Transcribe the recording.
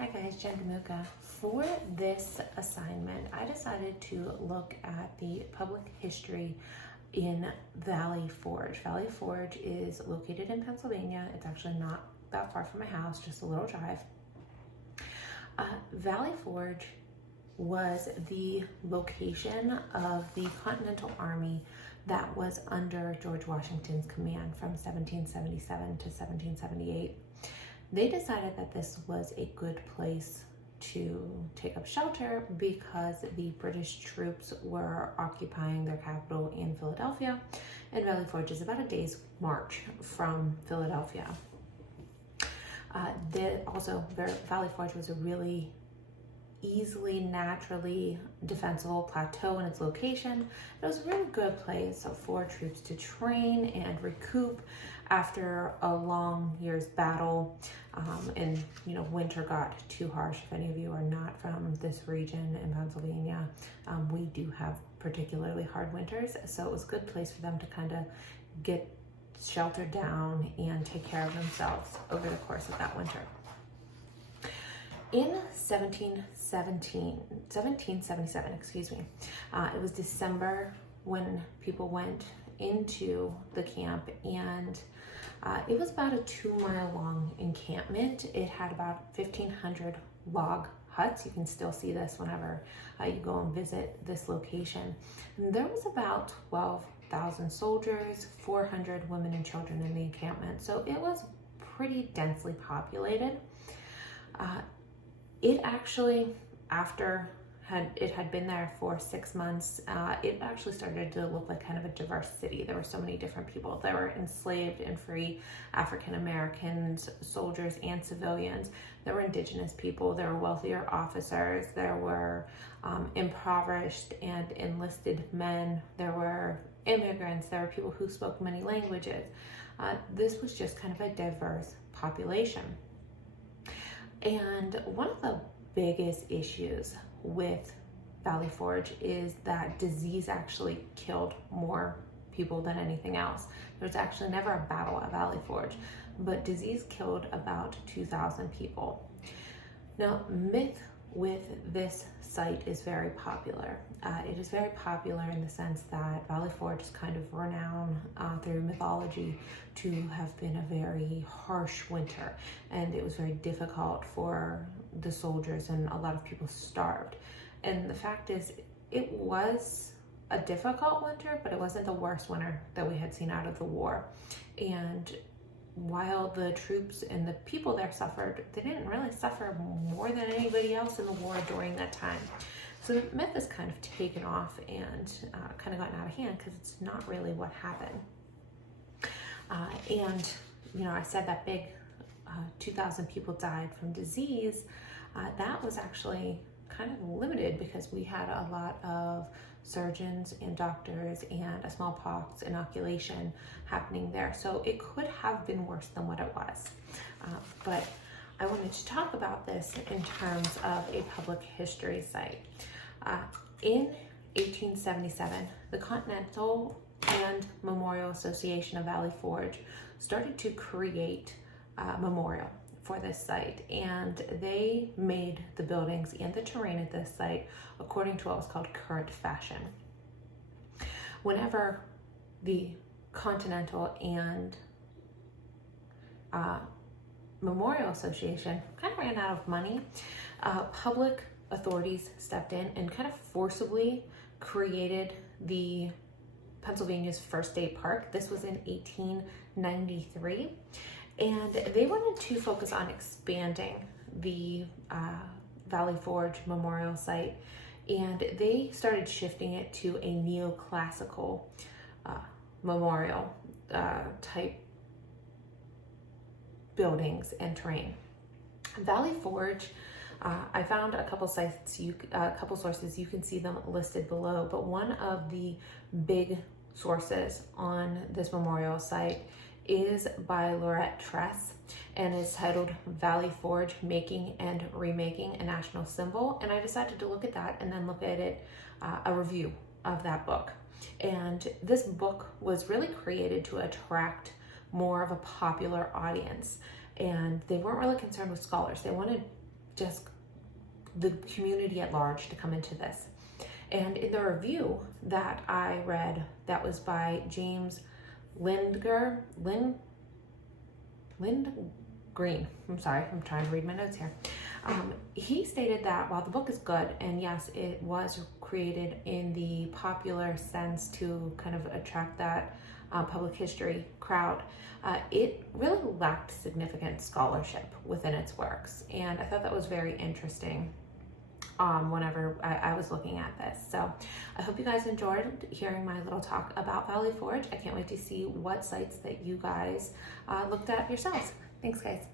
Hi guys, Jen Gamuka. For this assignment, I decided to look at the public history in Valley Forge. Valley Forge is located in Pennsylvania. It's actually not that far from my house, just a little drive. Valley Forge was the location of the Continental Army that was under George Washington's command from 1777 to 1778. They decided that this was a good place to take up shelter because the British troops were occupying their capital in Philadelphia, and Valley Forge is about a day's march from Philadelphia. Valley Forge was a really easily, naturally defensible plateau in its location. It was a really good place for troops to train and recoup after a long year's battle. And winter got too harsh. If any of you are not from this region in Pennsylvania, we do have particularly hard winters, so it was a good place for them to kind of get sheltered down and take care of themselves over the course of that winter. In 1777, it was December when people went into the camp, and it was about a 2-mile long encampment. It had about 1,500 log huts. You can still see this whenever you go and visit this location. And there was about 12,000 soldiers, 400 women and children in the encampment. So it was pretty densely populated. It actually, after it had been there for 6 months, it actually started to look like kind of a diverse city. There were so many different people. There were enslaved and free African Americans, soldiers and civilians. There were indigenous people. There were wealthier officers. There were impoverished and enlisted men. There were immigrants. There were people who spoke many languages. This was just kind of a diverse population. And one of the biggest issues with Valley Forge is that disease actually killed more people than anything else. There was actually never a battle at Valley Forge, but disease killed about 2,000 people. Now, myth with this site is very popular. It is very popular in the sense that Valley Forge is kind of renowned through mythology to have been a very harsh winter, and it was very difficult for the soldiers, and a lot of people starved. And the fact is, it was a difficult winter, but it wasn't the worst winter that we had seen out of the war. And while the troops and the people there suffered, they didn't really suffer more than anybody else in the war during that time. So the myth has kind of taken off and kind of gotten out of hand because it's not really what happened. I said that big 2,000 people died from disease. That was actually kind of limited because we had a lot of surgeons and doctors and a smallpox inoculation happening there. So it could have been worse than what it was. But I wanted to talk about this in terms of a public history site. In 1877, the Continental and Memorial Association of Valley Forge started to create a memorial for this site, and they made the buildings and the terrain at this site according to what was called current fashion. Whenever the Continental and Memorial Association kind of ran out of money, public authorities stepped in and kind of forcibly created the Pennsylvania's first state park. This was in 1893. And they wanted to focus on expanding the Valley Forge Memorial Site, and they started shifting it to a neoclassical memorial type buildings and terrain. Valley Forge, I found a couple sites, a couple sources, you can see them listed below, but one of the big sources on this memorial site is by Lorett, Treese, and is titled Valley Forge, Making and Remaking a National Symbol. And I decided to look at that and then look at it, a review of that book. And this book was really created to attract more of a popular audience. And they weren't really concerned with scholars. They wanted just the community at large to come into this. And in the review that I read, that was by James Lindgren. I'm sorry, I'm trying to read my notes here. He stated that while the book is good, and yes, it was created in the popular sense to kind of attract that public history crowd, it really lacked significant scholarship within its works. And I thought that was very interesting whenever I was looking at this. So I hope you guys enjoyed hearing my little talk about Valley Forge. I can't wait to see what sites that you guys looked at yourselves. Thanks, guys.